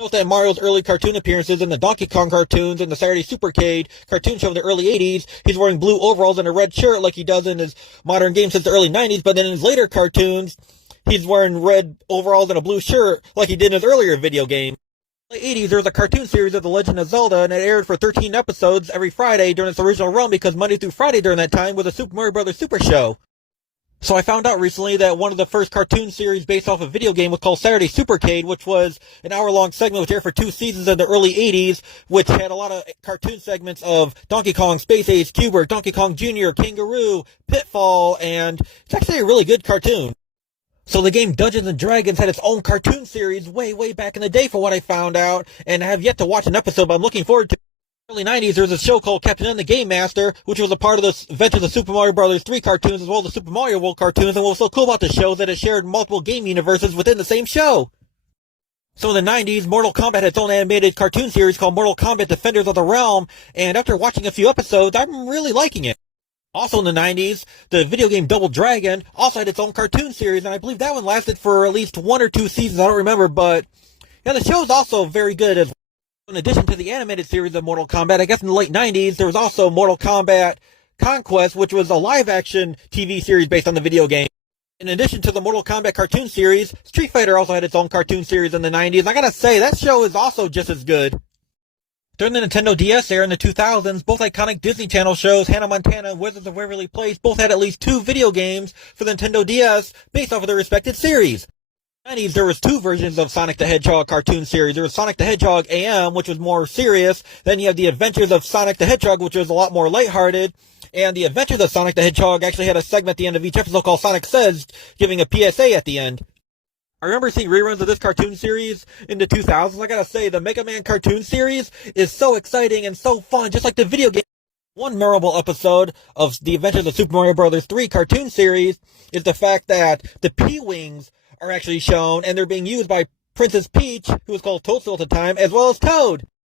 Note that Mario's early cartoon appearances in the Donkey Kong cartoons and the Saturday Supercade cartoon show in the early 80s, he's wearing blue overalls and a red shirt like he does in his modern games since the early 90s, but then in his later cartoons, he's wearing red overalls and a blue shirt like he did in his earlier video game. In the late 80s, there was a cartoon series of The Legend of Zelda, and it aired for 13 episodes every Friday during its original run because Monday through Friday during that time was a Super Mario Bros. Super Show. So I found out recently that one of the first cartoon series based off a video game was called Saturday Supercade, which was an hour-long segment which aired for 2 seasons in the early 80s, which had a lot of cartoon segments of Donkey Kong, Space Age, Q*bert, Donkey Kong Jr., Kangaroo, Pitfall, and it's actually a really good cartoon. So the game Dungeons & Dragons had its own cartoon series way back in the day for what I found out, and I have yet to watch an episode, but I'm looking forward to it. In the early 90s, there was a show called Captain N the Game Master, which was a part of the Adventures of Super Mario Bros. 3 cartoons, as well as the Super Mario World cartoons, and what was so cool about the show is that it shared multiple game universes within the same show. So in the 90s, Mortal Kombat had its own animated cartoon series called Mortal Kombat Defenders of the Realm, and after watching a few episodes, I'm really liking it. Also in the 90s, the video game Double Dragon also had its own cartoon series, and I believe that one lasted for at least 1 or 2 seasons, I don't remember, but yeah, the show is also very good as well. In addition to the animated series of Mortal Kombat, I guess in the late 90s, there was also Mortal Kombat Conquest, which was a live-action TV series based on the video game. In addition to the Mortal Kombat cartoon series, Street Fighter also had its own cartoon series in the 90s. I gotta say, that show is also just as good. During the Nintendo DS era in the 2000s, both iconic Disney Channel shows, Hannah Montana and Wizards of Waverly Place, both had at least 2 video games for the Nintendo DS based off of their respective series. In the 90s, there was 2 versions of Sonic the Hedgehog cartoon series. There was Sonic the Hedgehog AM, which was more serious. Then you have the Adventures of Sonic the Hedgehog, which was a lot more lighthearted. And the Adventures of Sonic the Hedgehog actually had a segment at the end of each episode called Sonic Says, giving a PSA at the end. I remember seeing reruns of this cartoon series in the 2000s. I gotta say, the Mega Man cartoon series is so exciting and so fun, just like the video game. One memorable episode of the Adventures of Super Mario Bros. 3 cartoon series is the fact that the P-Wings are actually shown, and they're being used by Princess Peach, who was called Toadstool at the time, as well as Toad.